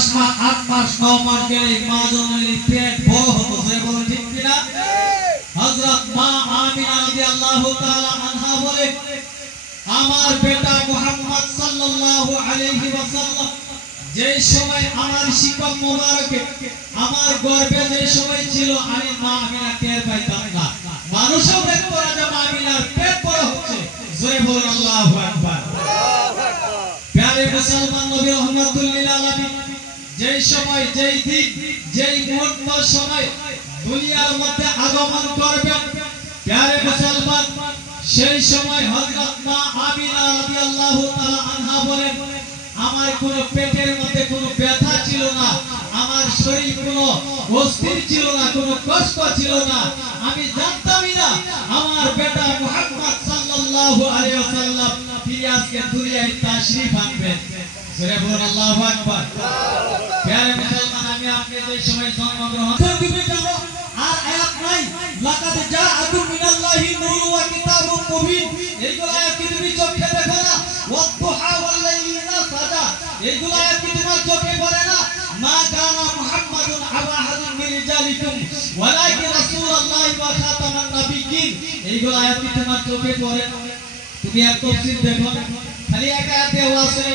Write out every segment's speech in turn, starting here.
মাস 8 মাস 9 মাস গেলে মা জননীর পেট বড় হতো সে বলে ঠিক কিনা হযরত মা আমিনা রাদিয়াল্লাহু তাআলা আনহা বলে আমার বেটা মুহাম্মদ সাল্লাল্লাহু আলাইহি ওয়াসাল্লাম যে সময় আমার শিকম মোবারকে আমার গর্ভে যে সময় ছিল আমি মা আমিনা টের পাইতাম না মানুষও দেখতো না যে মা আমিনার পেট বড় হচ্ছে জয় বলেন আল্লাহু আকবার প্যারে মুসলমান নবী রহমাতুল লিল আলামিন যেই সময় যেই দিন যেই মুহূর্ত সময় দুনিয়ার মধ্যে আগমন করবেন প্যারে মুসলমান সেই সময় হযরত মা আমিনা রাদিয়াল্লাহু তাআলা আনহা বলেন আমার কোনো পেটের মধ্যে কোনো ব্যথা ছিল না আমার শরীর কোনো অস্থির ছিল না কোনো কষ্ট ছিল না আমি জানতামই না আমার বেটা মুহাম্মদ সাল্লাল্লাহু আলাইহি ওয়াসাল্লাম তিনি আজকে দুনিয়ায় তাশরীফ আনবেন জোরে বলুন আল্লাহু আকবার প্যারে মুসলমান আমি আপনি যে সময় জন্মগ্রহণ করবে জানো আর আয়াত নাই লাকাদ জাআকুম মিনাল্লাহি নূরু ওয়া কিতাবুম মুবিন এইগুলা আয়াত কি তুমি চোখে দেখো না ওয়াদুহা ওয়াল লাইলি ইযা সাজা এইগুলা আয়াত কি তোমার চোখে পড়ে না মা কানা মুহাম্মাদুন আবা আহাদিন মিন রিজালিকুম ওয়ালাকিন রাসূলুল্লাহি ওয়া খাতামান নাবিয়্যিন এইগুলা আয়াত কি তোমার চোখে পড়ে না তুমি এক তাফসীর দেখো খালি এক আয়াতে আছে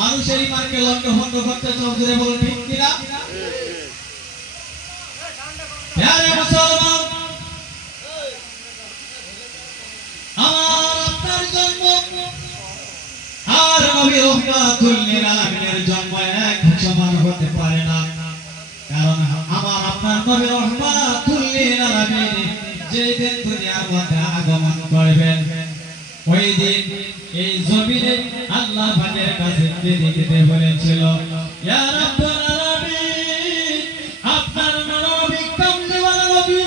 মানুষের ইমানকে লন্ডভন্ড করতে চৌধুরী বলেন ঠিক কিনা প্যারে মুসলমান আমার আপনার জন্ম আর নবী রহমাতুল লিল আলামিনের জন্ম এক সমান হতে পারে না কারণ আমার আপনার নবী রহমাতুল লিল আলামিন যেই দিন দুনিয়ার মধ্যে আগমন করবেন ওই দিন এই জমিনে আল্লাহ পাকের কাছে কেঁদে বলেছিল ইয়া রাব্বুল আলামিন আপনার নবী কামলিওয়ালা নবী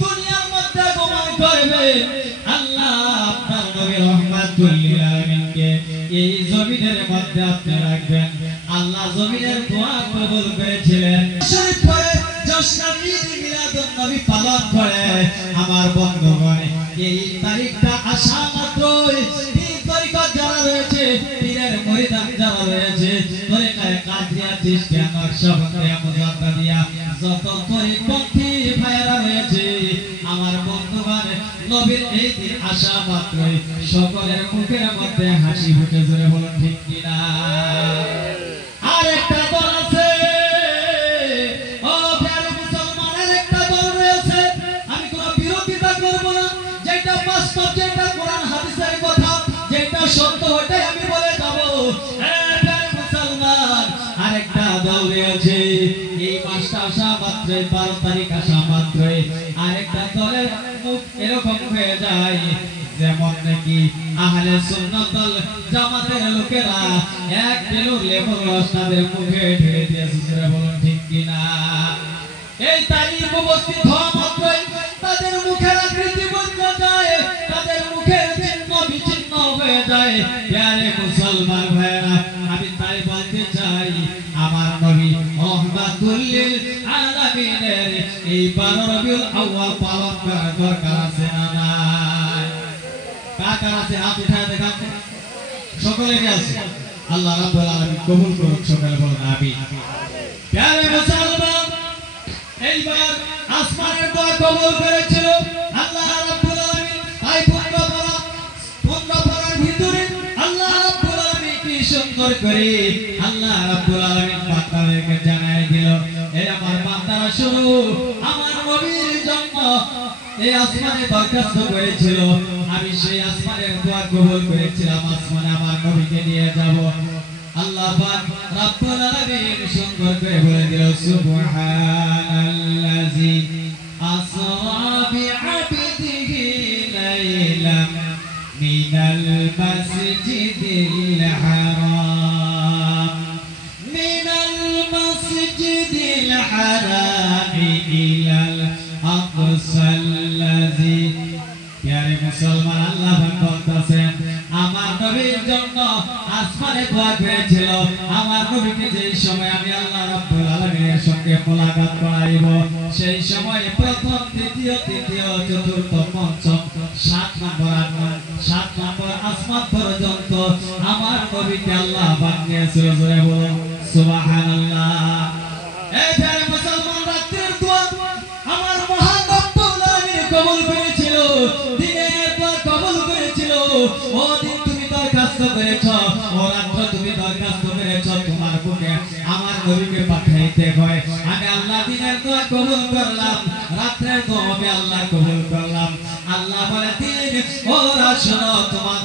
দুনিয়ার মধ্যে আগমন করবে আল্লাহ আপনার নবী রহমাতুল লিল আলামিনকে এই জমিনের মধ্যে আপনি রাখবেন আল্লাহ জমিনের দোয়া কবুল করেছিলেন শরীফ পড়ে জশ্ন ঈদ মিলাদুন নবী পালন করে আমার বন্ধুগণ এই তারিখটা আসা মাত্রই এই তরিকত যারা রয়েছে পীরের মুরিদান যারা রয়েছে তরিকায়ে কাদিয়া চিশতিয়া নকশবন্দিয়া মুজাদ্দিদিয়া যত তরিকপন্থী ভাইরা রয়েছে আমার বন্ধুগণ নবীর এই দিন আসা মাত্রই সকলের মুখের মধ্যে হাসি ফুটে জোরে বলুন ঠিক কিনা আরেকটা দল আছে ও প্যারে মুসলমানের একটা দল রয়েছে আমি কোনো বিরোধিতা করব না যেটা বাস্তব যেটা কোরআন হাদিসের কথা যেটা সত্য ওটাই আমি বলে যাব প্যারে মুসলমান আরেকটা দল রয়েছে এই মাসটা আসা মাত্রই 12 তারিখ আসা মাত্রই আরেকটা দলের মুখ এরকম হয়ে যায় যেমন নাকি আহলে সুন্নাত ওয়াল জামাতের লোকেরা এক কিলো লেবুর রস তাদের মুখে ঢেলে দিয়েছে যারা বলেন ঠিক কিনা এই তারিখ উপস্থিত হওয়া মাত্রই তাদের মুখের আকৃতি বদলে যায় তাদের মুখের চিহ্ন বিচ্ছিন্ন হয়ে যায় প্যারে মুসলমান ভাইরা আমি তাই বলতে চাই আমার নবী রহমাতুল লিল আলামিনের এই 12 রবিউল আউয়াল পালন করার দরকার আছে না নাই কার আছে হাত উঠায় দেখান সকলের আছে আল্লাহ রাব্বুল আলামিন কবুল করুন সকলে বলুন আমিন প্যারে মুসলমান এইবার আসমানের দোয়া কবুল করেছিল আল্লাহ রাব্বুল আলামিন তাই 15 পারার ভিতরে আল্লাহ রাব্বুল আলামিন কি সুন্দর করে আল্লাহ রাব্বুল আলামিন বান্দাদেরকে জানাই দিল এই আমার বান্দারা শুনো আমার নবীর জন্য এই আসমানে দরখাস্ত করেছিল আমি সেই আসমানের দোয়া কবুল করেছিলাম আসমানে আমার নবীকে নিয়ে যাব আল্লাহ পাক রব্বুল আলামিন সুন্দর করে বলে দিল সুবহানাল্লাযী আসরা বিআবদিহি লাইলাম মিনাল মাসজিদিল হারাম মিনাল মাসজিদিল হারাম ইলাল আকসাল্লাযী প্যারে মুসলমান আল্লাহ বলতেছেন আমার নবীর জন্য আসমানে দোয়া করেছিল আমার নবীকে যেই সময় আমি আল্লাহ রাব্বুল আলামিনের সঙ্গে মোলাকাত করাইব সেই সময় প্রথম দ্বিতীয় তৃতীয় চতুর্থ পঞ্চম 7 নম্বর আসমান পর্যন্ত আমার নবীকে আল্লাহ বানিয়েছিল জোরে বলুন সুবহানাল্লাহ। এই যারা মুসলমান রাত্রির দোয়া আমার মহান রব্বুল আলামিন কবুল করেছিল, দিনের দোয়া কবুল করেছিল। ও দিন তুমি দরখাস্ত করেছ, ও রাত্র তুমি দরখাস্ত করেছ, তোমার বুকে আমার নবীকে পাঠাইতে হয়। আমি আল্লাহ দিনের দোয়া কবুল করলাম, রাত্রের দোয়া আমি আল্লাহ কবুল করলাম। আল্লাহ বলে দিন ওরা শোনো,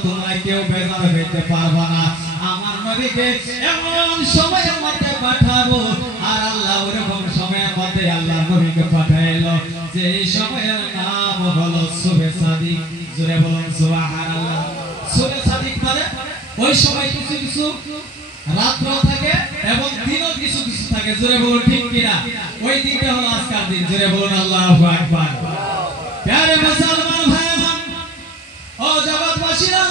তোমরা কেউ বেজার হইতে পারবে না। আমার নবীকে এমন সময়ের মধ্যে পাঠাবো, আর আল্লাহ ওরকম সময়ের মধ্যে আল্লাহ নবীকে পাঠাইলো যে সময়ের নাম হলো শুবে সাদিক। জোরে বলুন সুবহানাল্লাহ। শুবে সাদিক মানে ওই সময় কিছু কিছু রাত্র থাকে এবং দিনও কিছু কিছু থাকে। জোরে বলুন ঠিক কিনা? ওই দিনটা হলো আজকের দিন। জোরে বলুন আল্লাহু আকবার। প্যারে মুসলমান ভাই আমার, ও জগৎবাসীরা,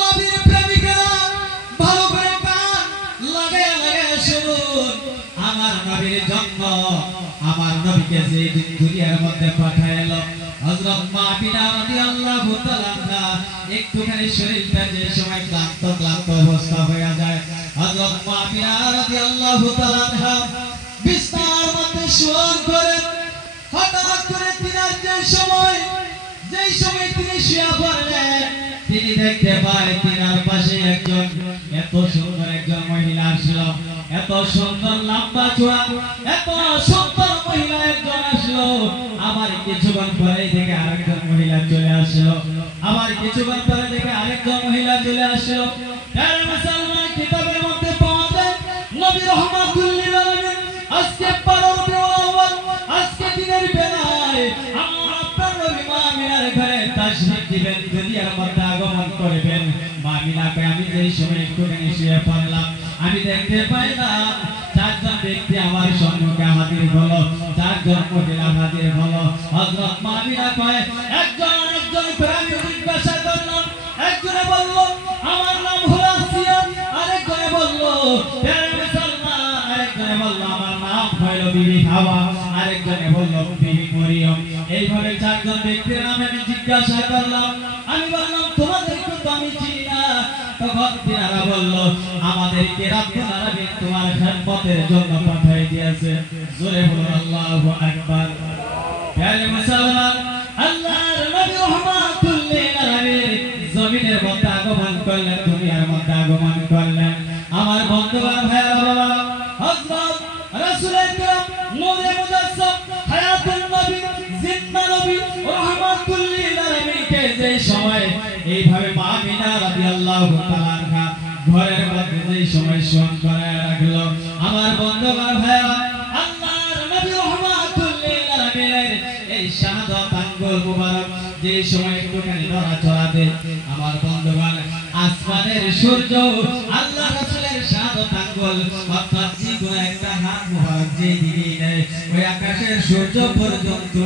নবীর প্রেমিকেরা, ভালো করে কান লাগায় লাগায় শুনুন। আমার নবীর জন্য আমার নবীকে যে দিন দুনিয়ার মধ্যে পাঠাইলো, হযরত মাবিনা রাদিয়াল্লাহু তাআলা আনহা একটুখানি শরীরটা যে সময় ক্লান্ত ক্লান্ত অবস্থা হয়ে যায়, হযরত মাবিনা রাদিয়াল্লাহু তাআলা আনহা বিছানার মধ্যে শোয়ার করে হঠাৎ করে তিনার যেই সময় তিনি শুয়ে পড়লেন, তিনি দেখতে পায় তিনার পাশে একজন এত সুন্দর একজন মহিলা আসলো। এত সুন্দর লম্বা চূড়া, এত সুন্দর মহিলা একজন আসলো। আবার কিছুক্ষণ পরে দেখে আরেকজন মহিলা চলে আসলো। আবার কিছুক্ষণ পরে দেখে আরেকজন মহিলা চলে আসলো। তার মুসলমান কিতাবের মধ্যে পাওয়া যায় নবী রাহমাতুল লিল আলামিন আজকে 12 রবিউল, আজকে দিনের বেলায় আমার আপনার নবী মামিনার ঘরে তাশরীফ দিবেন, দুনিয়ার মধ্যে আগমন করবেন। মামিনাকে আমি যেই সময় একটুখানি শুয়ে পড়লাম, আমি দেখতে পাইলাম চারজন ব্যক্তি আমার সম্মুখে হাজির হলো, চারজন মহিলা হাজির হলো। হযরত মামিনা কয়, একজন করে আমি জিজ্ঞাসা করলাম। একজনে বলল আমার নাম হলো আসিয়া, আরেকজনে বলল হে মুসলমান, আরেকজনে বলল আমার নাম হলো বিবি হাওয়া, আরেকজনে বলল বিবি মরিয়ম। এইভাবে চারজন ব্যক্তির নাম আমি জিজ্ঞাসা করলাম। আমি বললাম তোমাদেরকে তো আমি চিনি না। তখন তিনারা বলল আমাদেরকে রাব্বুল আলামিন তোমার খেদমতের জন্য পাঠিয়ে দিয়েছে। জোরে বলুন আল্লাহু আকবার। হে মুসলমান, আল্লাহর নবী রাহমাতুল লিল আলামিন জমিনের মধ্যে আগমন করলেন, দুনিয়ার মধ্যে আগমন করলেন। আমার বন্ধুগণ, ভাইরা বাবা, হযরত রাসূল আকরাম নূরে মুজাসসাম হায়াতুন নবী জিন্দা নবী রাহমাতুল লিল আলামিনকে যে সময় এইভাবে মামিনা রাদিয়াল্লাহু তাআলা আনহা ঘরের মধ্যে যে সময় শোন করে রাখলো, আমার বন্ধুগণ, ভাইরা, আল্লাহর নবী রাহমাতুল লিল আলামিনের এই শাহাদাত আঙ্গুল মুবারক যে সময় একটুখানি নড়াচড়া দেয়, আমার বন্ধুগণ, আসমানের সূর্য আল্লাহ রাসূলের শাহাদাত আঙ্গুল অর্থাৎ যে কোনো একটা হাত মুবারক যে দিকে নেয়, ওই আকাশের সূর্য পর্যন্ত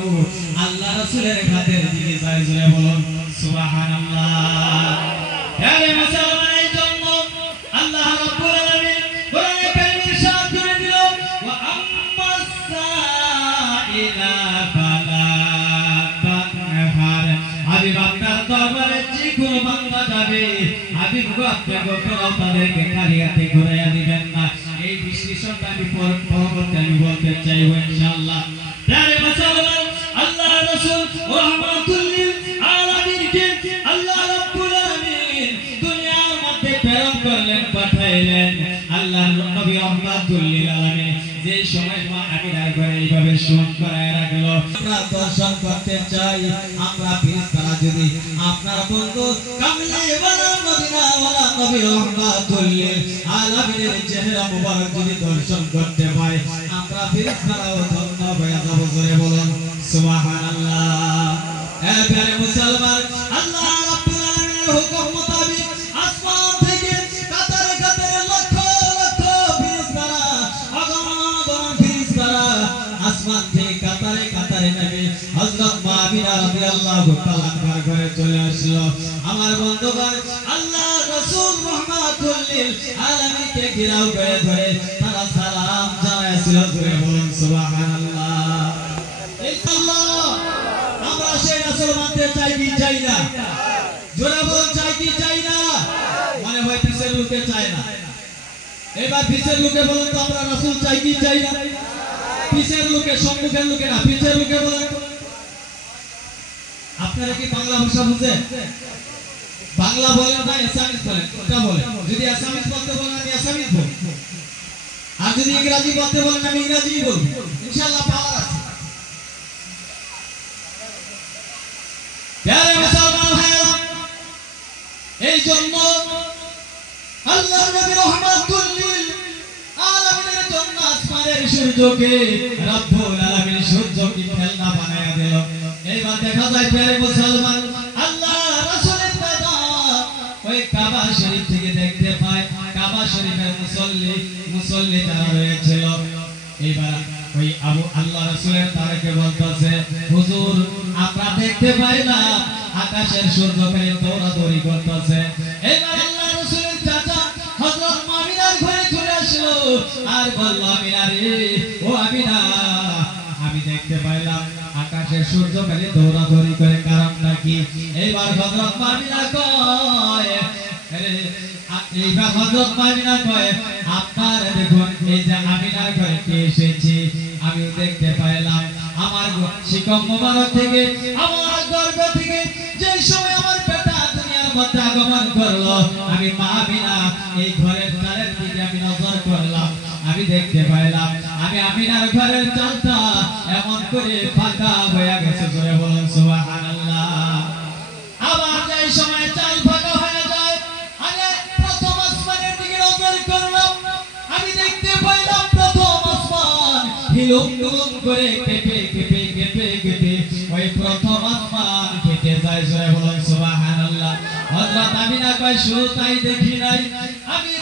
আল্লাহ রাসূলের হাতের দিকে যায়। জোরে বলুন সুবহানাল্লাহ। হে মুসলমানের জন্য আল্লাহ রাব্বুল আলামিন কোরআনে কারীমে ইরশাদ করে দিল, ওয়া আম্মাস সাইলা ফালা তানহার। হাবিব আপনার দরবারে যে কোনো বান্দা যাবে, হাবিব গো আপনি গোপনাও তাদেরকে খালি হাতে ঘুরাইয়া দিবেন না। এই বিশ্লেষণটা আমি পরবর্তী আমি বলতে চাইব ইনশাআল্লাহ। প্রিয় মুসলমান, আল্লাহ রাসূল রাহমাতুল লিল আলামিনকে আল্লাহ রাব্বুল আলামিন দুনিয়ার মধ্যে প্রেরণ করলেন, পাঠাইলেন। আল্লাহর নবী রাহমাতুল লিল আলামিন যে সময় মা আমিনার ঘরে এইভাবে শোন করায় রাখলো, আমরা দর্শন করতে চাই। আমরা ফেরেশতারা যদি আপনার বন্ধু কামলিওয়ালা মদিনাওয়ালা নবী রাহমাতুল লিল আলামিনের চেহারা মুবারক যদি দর্শন করতে পাই, আমরা ফেরেশতারাও ধন্য হয়ে যাব। জোরে বলুন সুবহানাল্লাহ। হে প্রিয় মুসলমান, আল্লাহ রাব্বুল আলামিনের হুকুম মোতাবেক আসমান থেকে কাতারে কাতারে লক্ষ লক্ষ ফেরেশতারা আগমন ফেরেশতারা আসমান থেকে কাতারে কাতারে নেমে হযরত মাবিনা রাদিয়াল্লাহু তাআলা আনহার ঘরে চলে আসলো। আমার বন্ধুগণ, আল্লাহ রাসূল রাহমাতুল লিল আলামিনকে ঘেরাও করে ধরে তারা সালাম জানাইছিল। জোরে বলুন সুবহানাল্লাহ। ইনশাআল্লাহ আমরা সেই রাসূল মানতে চাই কি চাই না? জোরে বলুন চাই কি চাই না? মনে হয় পিছে লুকে চায় না। এবার পিছের লোকে বলেন তো আমরা রাসূল চাই কি চাই না? পিছের লোকে, সম্মুখের লোকে না, পিছের লোকে বলেন। আপনারা কি বাংলা ভাষা বুঝেন? বাংলা বলেন না আসামিস বলেন? কোনটা বলেন? যদি আসামিস বলতে বলেন আমি আসামিস বলবো, আর যদি ইংরেজি বলতে বলেন আমি ইংরেজিই বলবো। ইনশাআল্লাহ পাওয়ার আছে। প্যারে মুসলমান ভাইরা, এই জন্য আল্লাহর নবী রাহমাতুল লিল আলামিনের জন্য আসমানের সূর্যকে রব্বুল আলামিন সূর্যকে খেলনা বানায়া দিল। এইবার দেখা যায় প্যারে মুসলমান, আল্লাহ রাসূলের দাদা ওই কাবা শরীফ থেকে দেখতে পায় কাবা শরীফের মুসল্লি যারা রয়েছিল, এইবার ওই আল্লাহ রাসূলের তারাকে বলতেছে, হুজুর আমরা দেখতে পাইলাম আকাশের সূর্য খালি দৌড়াদৌড়ি করতেছে। এইবার আল্লাহ রাসূলের চাচা হযরত আমিনার ঘরে চলে আসলো আর বলল, আমিনা রে, ও আমিনা, আমি দেখতে পাইলাম আকাশের সূর্য খালি দৌড়াদৌড়ি করে, কারণটা কি? এইবার হযরত আমিনা কয়, এইবার হযরত আমিনা কয়, আপনার দেখুন এই যে আমিনার ঘরে কে এসেছে, আমিও দেখতে পাইলাম আমার শিকম মোবারক থেকে, আমার গর্ভ থেকে যে সময় আমার বেটা দুনিয়ার মধ্যে আগমন করলো, আমি মা আমিনা এই ঘরের চালের দিকে আমি নজর করলাম, আমি দেখতে পাইলাম আমি আমিনার ঘরের চালটা এমন করে ফাঁকা হয়ে গেছে। জোরে বলুন সুবহানাল্লাহ। আবার যেই সময় চাল ফাঁকা হয়ে যায়, আগে প্রথম আসমানের দিকে নজর করলাম, আমি দেখতে পাইলাম প্রথম আসমান হিলুম হিলুম করে কেঁপে কেঁপে কেঁপে কেঁপে ওই প্রথম আসমান কেটে যায়। জোরে বলুন সুবহানাল্লাহ। হযরত আমিনা কয়, শুধু তাই দেখি নাই, আমি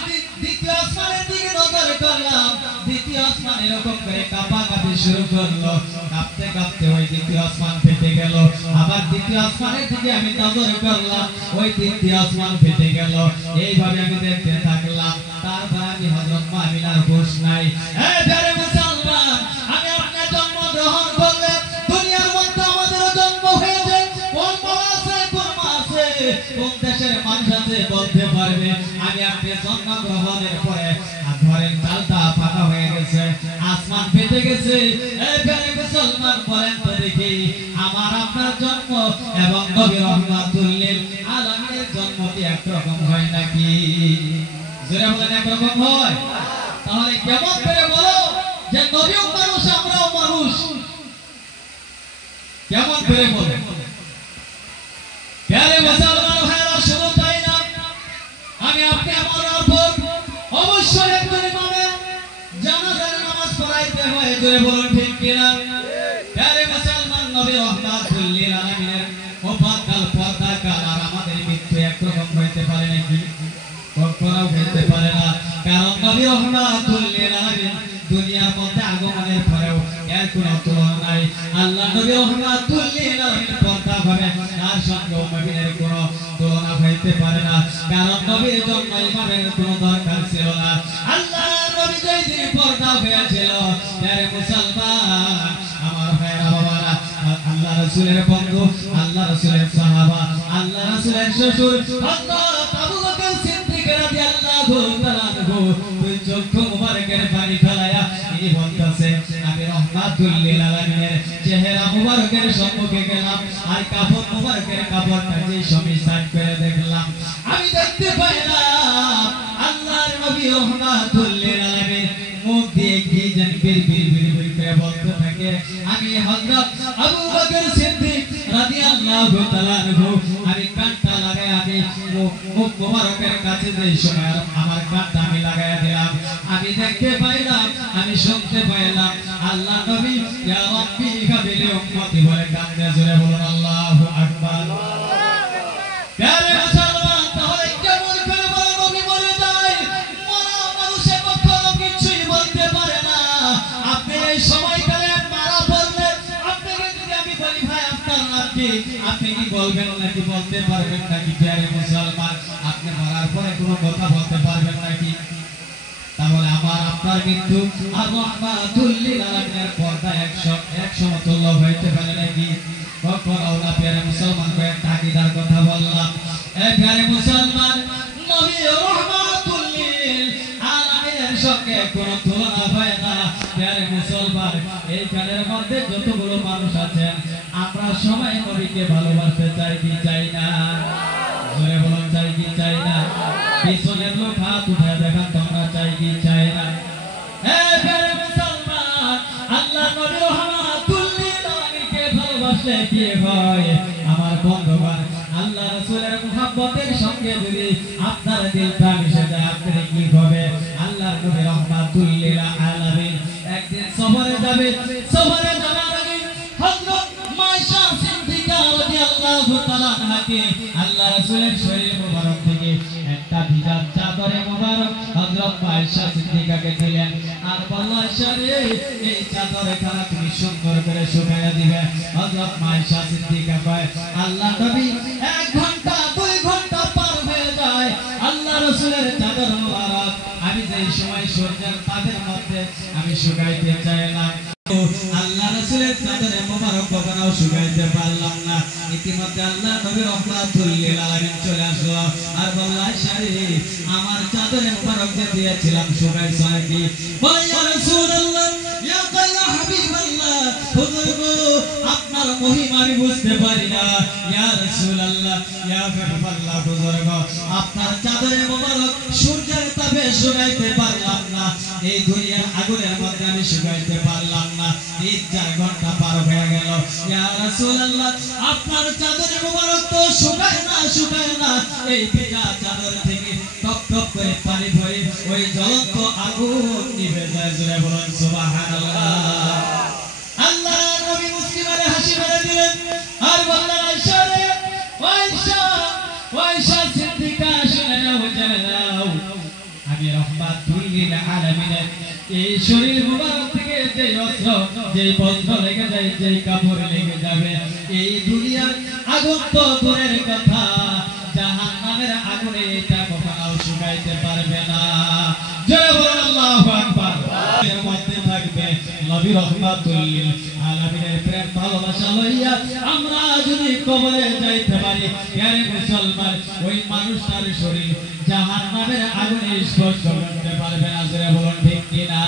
দ্বিতীয় আসমানের দিকে নজর করলাম, দ্বিতীয় আসমান এরকম করে কাঁপাকাঁপি শুরু করলো, কাঁপতে কাঁপতে ওই দ্বিতীয় আসমান ফেটে গেল। আবার দ্বিতীয় আসমানের দিকে আমি নজর করলাম, ওই দ্বিতীয় আসমান ফেটে গেল। এইভাবে আমি দেখতে থাকলাম, তারপর আমি হযরত আমিনার হুঁশ নাই। এই প্যারে মুসলমান, আমি আপনার জন্ম গ্রহণ করলে দুনিয়ার মধ্যে আমাদেরও জন্ম হয়েছে, কোন মাসে কোন মাসে কোন দেশের মানুষ আছে বলতে পারবে? আমি আপনার জন্ম গ্রহণের পরে ঘরের চালটা ফাঁকা হয়ে গেছে, আসমান ফেটে গেছে। এই প্যারে মুসলমান, বলেন তো দেখি, আমার আপনার জন্ম এবং নবী রাহমাতুল লিল আলামিনের জন্ম কি একরকম হয় নাকি? জোরে বলেন, একরকম হয়? তাহলে কেমন করে বলো যে নবীও মানুষ আমরাও মানুষ? কেমন করে বলো? প্যারে মুসলমান ভাইরা, শুধু তাই না, আমি আপনি আমার উপর অবশ্যই একজন ইমামে জানাজার নামাজ পড়াইতে হয়। জোরে বলুন ঠিক কিনা? প্যারে মুসলমান, নবী রাহমাতুল লিল আলামিনের ওফাতকাল পর্দাকাল আর আমাদের মৃত্যু একরকম হইতে পারে নাকি? কখনো হইতে পারে না, কারণ নবী রাহমাতুল লিল আলামিন দুনিয়ার মধ্যে আগমনের পরেও এর কোনো তুলনা নাই। আল্লাহ নবী রাহমাতুল লিল আলামিন পর্দা ভাবে তার সঙ্গে মুমিনের কোনো তুলনা হইতে পারে না, কারণ নবীর জন্য ইমামের কোনো দরকার ছিল না। আল্লাহ নবী যেই দিন পর্দা হয়েছিল, প্যারে মুসলমান আমার ভাইরা বাবারা, আল্লাহ রাসূলের বন্ধু, আল্লাহ রাসূলের সাহাবা, আল্লাহ রাসূলের শ্বশুর হযরত আবু বকর সিদ্দিক রাদিয়াল্লাহু তাআলা আনহু দুই চক্ষু মুবারকের পানি ফেলায়া এই বলতেছে, আমি রাহমাতুল লিল আলামিনের চেহারা মুবারকের সম্মুখে গেলাম, আর কাপড় মুবারকের কাপড়টা যে সময় সাইড করে দেখলাম, আমি দেখতে পাইলাম আল্লাহর নবী রাহমাতুল লিল আলামিন মুখ দিয়ে কি জানি বিড় বিড় বিড় বিড় করে বলতে থাকে। আমি হযরত আবু বকর সিদ্দিক রাদিয়াল্লাহু তাআলা আনহু আমি কানটা লাগাই, আমি মুখ মুবারকের কাছে যে সময় আমার কানটা আমি লাগাই দিলাম, আমি দেখতে পাইলাম, আমি শুনতে পাইলাম আল্লাহ নবী ইয়া রাব্বি কাবিল উম্মতি বলে কান্দে। জোরে বলুন আল্লাহু আকবার। প্যারে মুসলমান, তাহলে কেমন করে বলে নবী মরে যায়? মরা মানুষে কখনো কিছুই বলতে পারে না। আপনি এই সময়কালে মারা পড়লে আপনাকে যদি আমি বলি, ভাই আপনার নাম কি, আপনি কি বলবেন নাকি বলতে পারবেন নাকি? প্যারে মুসলমান, আপনি মরার পরে কোনো কথা বলতে পারবেন নাকি? তাহলে আমার আপনার মৃত্যু আর রাহমাতুল লিল আলামিনের পর্দা 100 মতল্য হইতে পারে নাকি? কখনো না। প্যারে মুসলমান, কয়েকটা আকীদার কথা বললাম। এই প্যারে মুসলমান, নবী রাহমাতুল লিল আলামিনের সঙ্গে কোনো তুলনা হয় না। প্রিয় মুসলমান, এই গানের মধ্যে যতগুলো মানুষ আছেন আমরা সবাই নবীকে ভালোবাসতে চাই কি চাই না? জোরে বলুন, চাই কি চাই না? পিছনের লোক হাত উঠে দেখান তোমরা চাই কি চাই না? প্রিয় মুসলমান, আল্লাহ নবী রহমাতুল লিল আলামিনকে ভালোবাসলে কি হয়? আমার বন্ধুগণ, আল্লাহ রাসূলের মুহাব্বতের সঙ্গে যদি আপনার দিলটা মিশে যায় আপনার কি হবে? আল্লাহ নবী রহমাতুল লিল আলামিন একদিন সফরে যাবে। সফরে যাওয়ার আগে হযরত মাইশা সিদ্দিকা রাদিয়াল্লাহু তাআলা আনহাকে আল্লাহ রাসূলের শরীর মোবারক থেকে একটা ভিজা চাদরে মোবারক হযরত মাইশা সিদ্দিকাকে দিলেন আর বললেন, "শরীরে এই চাদরে খানা তুমি সুন্দর করে শুকায়া দিবে।" হযরত মাইশা সিদ্দিকা কয়, "আল্লাহ নবী 1 ঘন্টা 2 ঘন্টা পার হয়ে যায়, আল্লাহ রাসূলের চাদর মোবারক আমি যেই সময় সূর্যের তাপের মধ্যে আমি শুকাইতে চাইলাম, আল্লাহ রাসূলের চাদরে মোবারক কখনো শুকাইতে পারলাম না।" ইতিমধ্যে আল্লাহ নবী রহমাতুল লিল আলামিন চলে আসলো আর বলল, "আয়েশা রে, আমার চাদরে মোবারক যে দিয়েছিলাম শুকাইছো নাকি?" বলে, "ইয়া রাসূলুল্লাহ, ইয়া কাইয়া হাবিবাল্লাহ, হুজুর গো, আপনার মহিমা আমি বুঝতে পারি না। ইয়া রাসূলুল্লাহ, ইয়া হাবিবাল্লাহ, হুজুর গো, আপনার চাদরে মোবারক সূর্যের তাপে শুকাইতে পারলাম না, এই দুনিয়ার আগুনের মধ্যে আমি শুকাইতে পারলাম না। 3-4 ঘন্টা পার হয়ে গেল। ইয়া রাসূলুল্লাহ, আপনার চাদরে মোবারক তো শুকায় না, এই ভিজা চাদর থেকে টপ টপ করে পানি পড়ে ওই জ্বলন্ত আগুন নিভে যায়।" জোরে বলুন সুবহানাল্লাহ। আল্লাহ নবী মুসলিমারে হাসি মেরে দিলেন আর বললেন, "আয়েশা রে, আয়েশা সিদ্দিকা, শুনে নাও, জেনে নাও, আমি রহমাতুল লিল আলামিনের এই শরীর মুবারক থেকে যে অস্ত্র, যে বস্ত্র লেগে যায়, যে কাপড় লেগে যাবে, এই দুনিয়ার আগুন তো দূরের কথা, জাহান্নামের আগুনে এটা কখনো শুকাইতে পারবে না।" জয় বলুন আল্লাহু আকবার। এর মধ্যে থাকবে নবী রহমাতুল লিল আলামিনের প্রেম ভালোবাসা লইয়া আমরা যদি কবরে যাইতে পারি, প্রিয় মুসলমান, ওই মানুষটার শরীর জাহান্নামের আগুনে স্পর্শ করতে পারবে না। জোরে বলুন ঠিক কিনা?